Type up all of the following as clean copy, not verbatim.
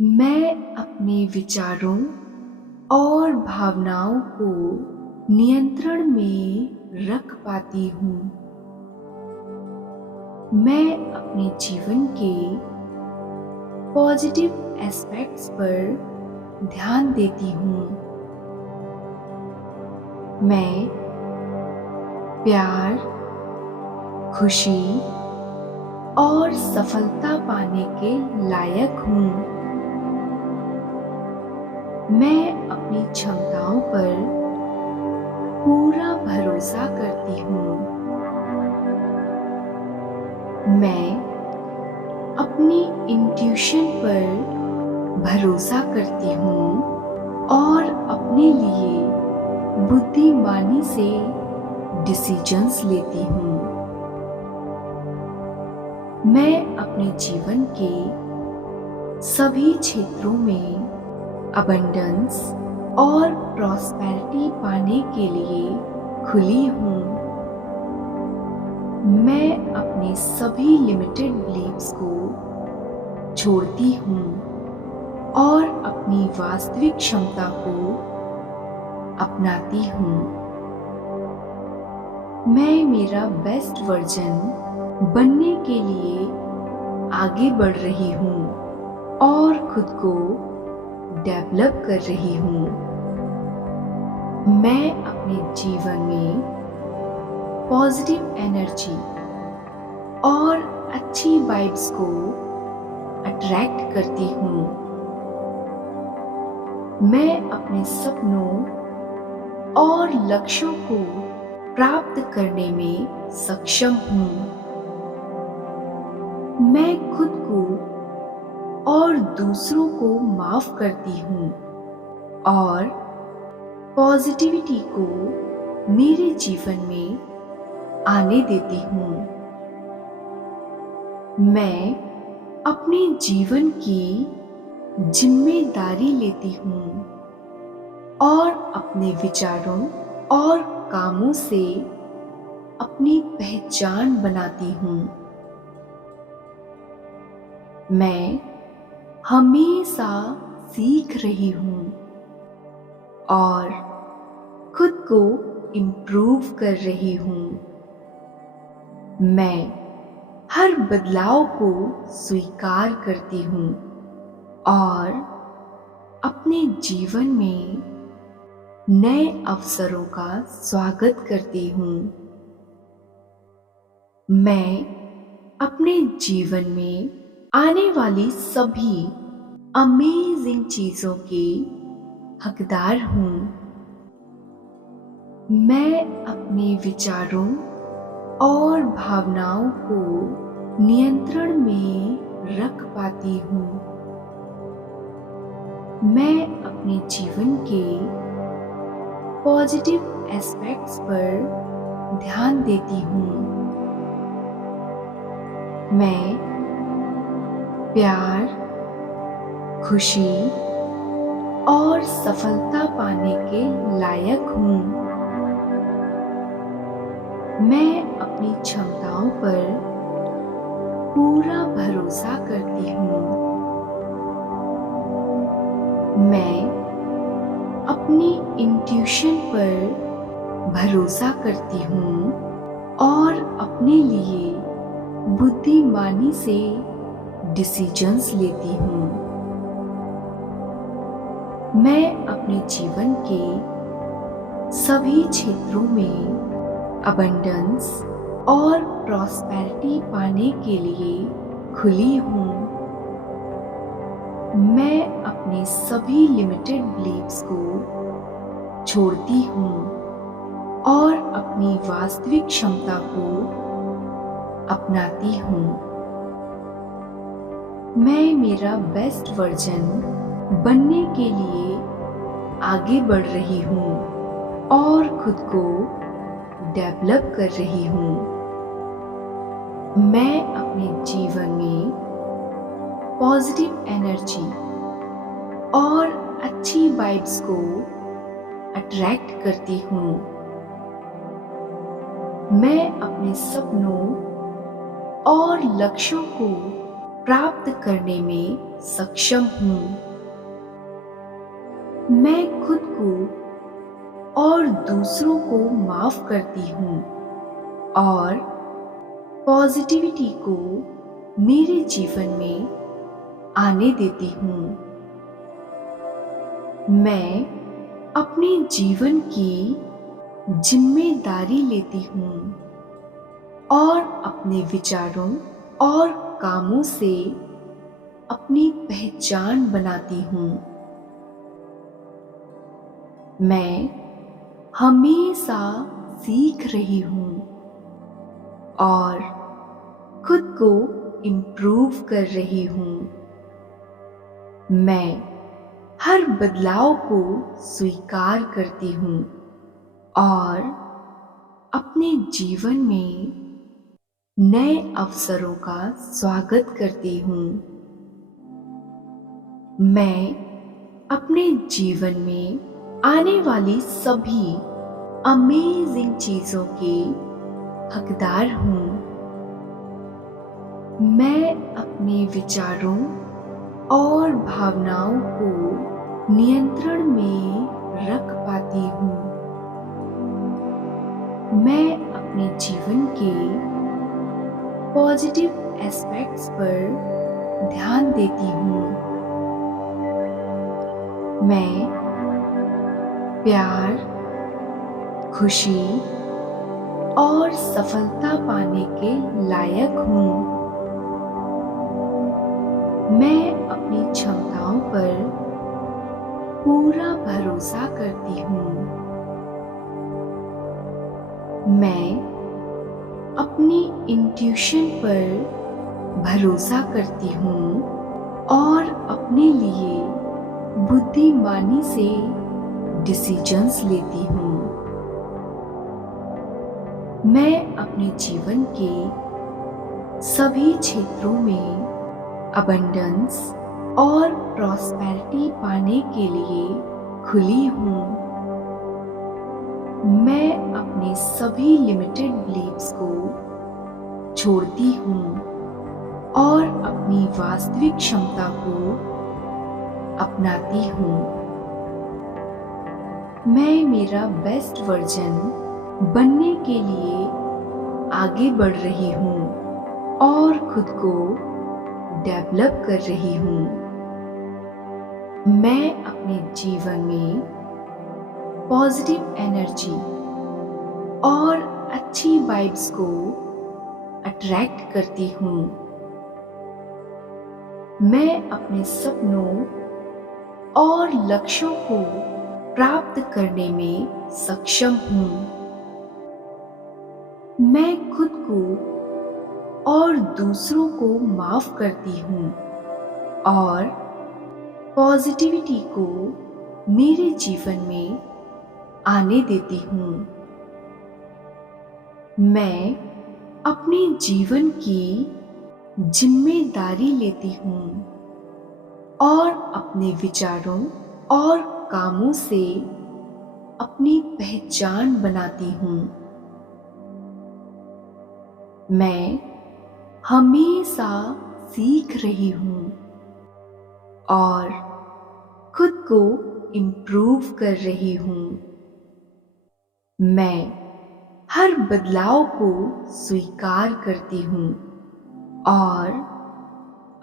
मैं अपने विचारों और भावनाओं को नियंत्रण में रख पाती हूँ। मैं अपने जीवन के पॉजिटिव एस्पेक्ट्स पर ध्यान देती हूँ। मैं प्यार, खुशी और सफलता पाने के लायक हूँ। मैं अपनी क्षमताओं पर पूरा भरोसा करती हूँ। मैं अपनी इंट्यूशन पर भरोसा करती हूँ और अपने लिए बुद्धिमानी से डिसीजंस लेती हूँ। मैं अपने जीवन के सभी क्षेत्रों में अबंडेंस और प्रॉस्पेरिटी पाने के लिए खुली हूँ। मैं अपने सभी लिमिटेड बिलीव्स को छोड़ती हूँ और अपनी वास्तविक क्षमता को अपनाती हूँ। मैं मेरा बेस्ट वर्जन बनने के लिए आगे बढ़ रही हूँ और खुद को डेवलप कर रही हूँ। मैं अपने जीवन में पॉजिटिव एनर्जी और अच्छी वाइब्स को अट्रैक्ट करती हूँ। मैं अपने सपनों और लक्ष्यों को प्राप्त करने में सक्षम हूँ। मैं खुद को और दूसरों को माफ करती हूँ और पॉजिटिविटी को मेरे जीवन में आने देती हूँ। मैं अपने जीवन की जिम्मेदारी लेती हूँ और अपने विचारों और कामों से अपनी पहचान बनाती हूँ। मैं हमेशा सीख रही हूँ और खुद को इम्प्रूव कर रही हूँ। मैं हर बदलाव को स्वीकार करती हूँ और अपने जीवन में नए अवसरों का स्वागत करती हूँ। मैं अपने जीवन में आने वाली सभी अमेजिंग चीजों की हकदार हूँ। मैं अपने विचारों और भावनाओं को नियंत्रण में रख पाती हूँ। मैं अपने जीवन के पॉजिटिव एस्पेक्ट्स पर ध्यान देती हूँ। मैं प्यार, खुशी और सफलता पाने के लायक हूँ। मैं अपनी क्षमताओं पर पूरा भरोसा करती हूँ। मैं अपनी इंट्यूशन पर भरोसा करती हूँ और अपने लिए बुद्धिमानी से डिसीजंस लेती हूँ। मैं अपने जीवन के सभी क्षेत्रों में अबंडेंस और प्रॉस्पेरिटी पाने के लिए खुली हूँ। मैं अपने सभी लिमिटेड बिलीव्स को छोड़ती हूँ और अपनी वास्तविक क्षमता को अपनाती हूँ। मैं मेरा बेस्ट वर्जन बनने के लिए आगे बढ़ रही हूँ और खुद को डेवलप कर रही हूँ। मैं अपने जीवन में पॉजिटिव एनर्जी और अच्छी वाइब्स को अट्रैक्ट करती हूँ। मैं अपने सपनों और लक्ष्यों को प्राप्त करने में सक्षम हूँ। मैं खुद को और दूसरों को माफ करती हूँ और पॉजिटिविटी को मेरे जीवन में आने देती हूँ। मैं अपने जीवन की जिम्मेदारी लेती हूँ और अपने विचारों और कामों से अपनी पहचान बनाती हूँ। मैं हमेशा सीख रही हूँ और खुद को इम्प्रूव कर रही हूँ। मैं हर बदलाव को स्वीकार करती हूँ और अपने जीवन में नए अवसरों का स्वागत करती हूँ। मैं अपने जीवन में आने वाली सभी अमेजिंग चीजों के हकदार हूँ। मैं अपने विचारों और भावनाओं को नियंत्रण में रख पाती हूँ। मैं अपने जीवन के पॉजिटिव एस्पेक्ट्स पर ध्यान देती हूँ। मैं प्यार, खुशी और सफलता पाने के लायक हूँ। मैं अपनी क्षमताओं पर पूरा भरोसा करती हूँ। मैं अपनी इंट्यूशन पर भरोसा करती हूँ और अपने लिए बुद्धिमानी से डिसीजंस लेती हूँ। मैं अपने जीवन के सभी क्षेत्रों में अबंडेंस और प्रॉस्पेरिटी पाने के लिए खुली हूँ। मैं अपने सभी लिमिटेड बिलीव्स को छोड़ती हूँ और अपनी वास्तविक क्षमता को अपनाती हूँ। मैं मेरा बेस्ट वर्जन बनने के लिए आगे बढ़ रही हूँ और खुद को डेवलप कर रही हूँ। मैं अपने जीवन में पॉजिटिव एनर्जी और अच्छी वाइब्स को अट्रैक्ट करती हूँ। मैं अपने सपनों और लक्ष्यों को प्राप्त करने में सक्षम हूँ। मैं खुद को और दूसरों को माफ करती हूँ और पॉजिटिविटी को मेरे जीवन में आने देती हूँ। मैं अपने जीवन की जिम्मेदारी लेती हूँ और अपने विचारों और कामों से अपनी पहचान बनाती हूँ। मैं हमेशा सीख रही हूँ और खुद को इम्प्रूव कर रही हूँ। मैं हर बदलाव को स्वीकार करती हूँ और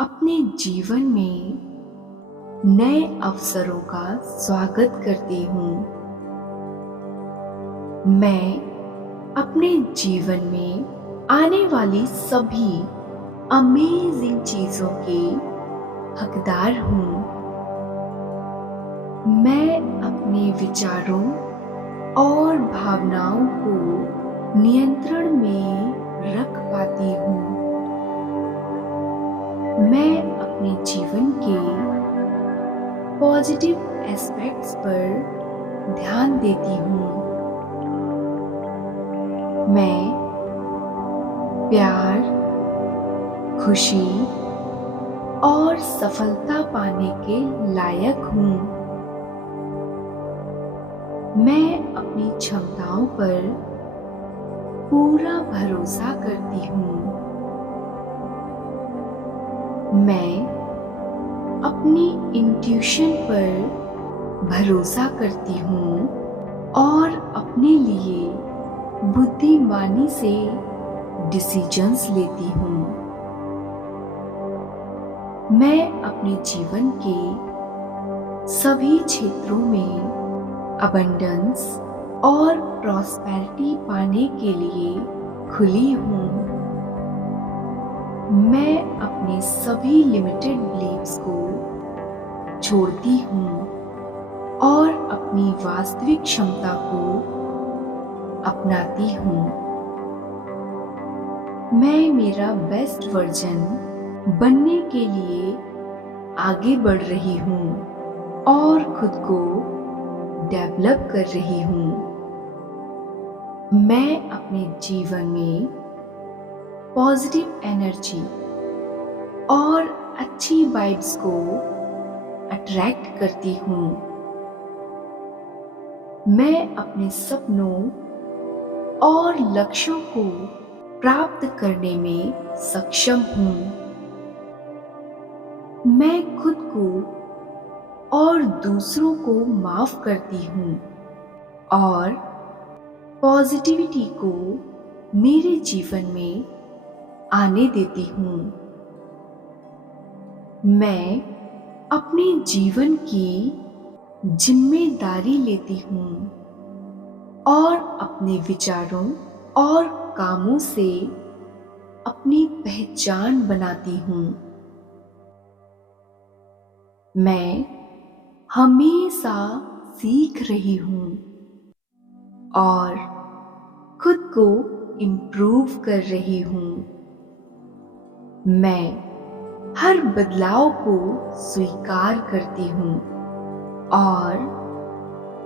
अपने जीवन में नए अवसरों का स्वागत करती हूँ। मैं अपने जीवन में आने वाली सभी अमेजिंग चीजों के हकदार हूँ। मैं अपने विचारों और भावनाओं को नियंत्रण में रख पाती हूँ। मैं अपने जीवन के पॉजिटिव एस्पेक्ट्स पर ध्यान देती हूँ। मैं प्यार, खुशी और सफलता पाने के लायक हूँ। मैं अपनी क्षमताओं पर पूरा भरोसा करती हूँ। मैं अपनी इंट्यूशन पर भरोसा करती हूँ और अपने लिए बुद्धिमानी से डिसीजंस लेती हूँ। मैं अपने जीवन के सभी क्षेत्रों में अबंडेंस और प्रॉस्पेरिटी पाने के लिए खुली हूँ। मैं अपने सभी लिमिटेड बिलीव्स को छोड़ती हूँ और अपनी वास्तविक क्षमता को अपनाती हूँ। मैं मेरा बेस्ट वर्जन बनने के लिए आगे बढ़ रही हूँ और खुद को डेवलप कर रही हूँ। मैं अपने जीवन में पॉजिटिव एनर्जी और अच्छी वाइब्स को अट्रैक्ट करती हूँ। मैं अपने सपनों और लक्ष्यों को प्राप्त करने में सक्षम हूँ। मैं खुद को और दूसरों को माफ करती हूँ और पॉजिटिविटी को मेरे जीवन में आने देती हूँ। मैं अपने जीवन की जिम्मेदारी लेती हूँ और अपने विचारों और कामों से अपनी पहचान बनाती हूँ। मैं हमेशा सीख रही हूँ और खुद को इम्प्रूव कर रही हूँ। मैं हर बदलाव को स्वीकार करती हूँ और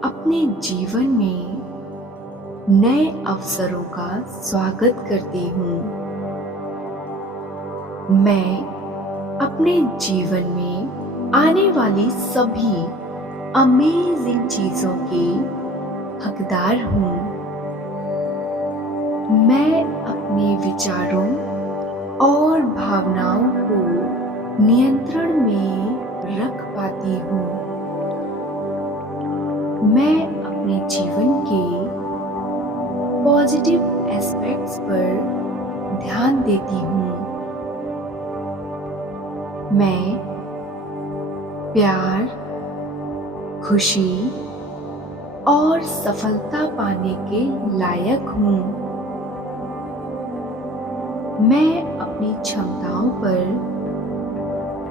अपने जीवन में नए अवसरों का स्वागत करती हूँ। मैं अपने जीवन में आने वाली सभी अमेजिंग चीजों की हकदार हूँ। मैं अपने विचारों और भावनाओं को नियंत्रण में रख पाती हूँ। मैं अपने जीवन के पॉजिटिव एस्पेक्ट्स पर ध्यान देती हूँ। मैं प्यार, खुशी और सफलता पाने के लायक हूँ। मैं अपनी क्षमताओं पर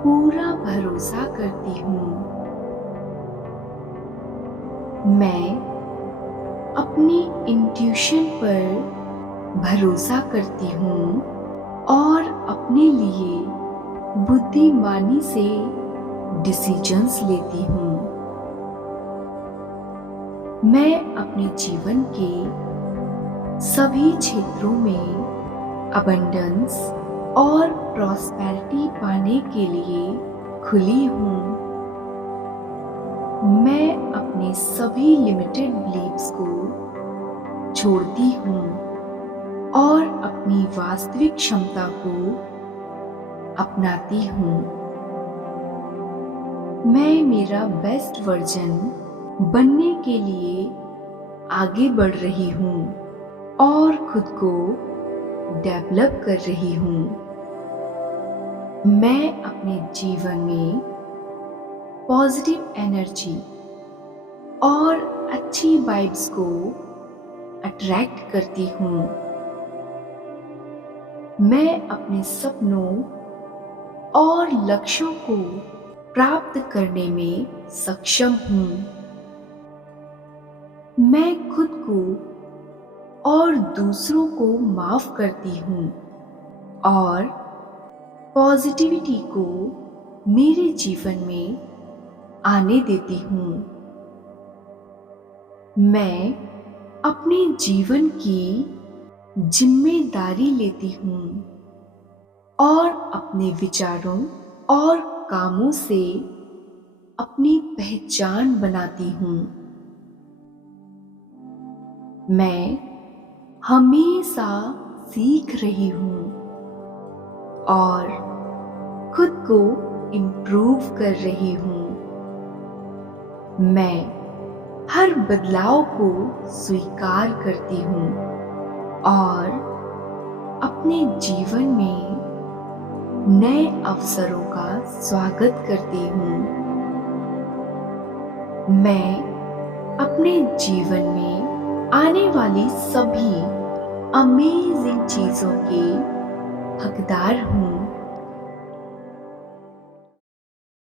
पूरा भरोसा करती हूँ। मैं अपनी इंट्यूशन पर भरोसा करती हूँ और अपने लिए बुद्धिमानी से डिसीजंस लेती हूँ। मैं अपने जीवन के सभी क्षेत्रों में अबंडेंस और प्रॉस्पेरिटी पाने के लिए खुली हूँ। मैं अपने सभी लिमिटेड बिलीव्स को छोड़ती हूँ और अपनी वास्तविक क्षमता को अपनाती हूँ। मैं मेरा बेस्ट वर्जन बनने के लिए आगे बढ़ रही हूँ और खुद को डेवलप कर रही हूँ। मैं अपने जीवन में पॉजिटिव एनर्जी और अच्छी वाइब्स को अट्रैक्ट करती हूँ। मैं अपने सपनों और लक्ष्यों को प्राप्त करने में सक्षम हूँ। मैं खुद को और दूसरों को माफ करती हूँ और पॉजिटिविटी को मेरे जीवन में आने देती हूँ। मैं अपने जीवन की जिम्मेदारी लेती हूँ और अपने विचारों और कामों से अपनी पहचान बनाती हूँ। मैं हमेशा सीख रही हूँ और खुद को इम्प्रूव कर रही हूँ। मैं हर बदलाव को स्वीकार करती हूँ और अपने जीवन में नए अवसरों का स्वागत करती हूँ। मैं अपने जीवन में आने वाली सभी अमेजिंग चीजों की हकदार हूँ।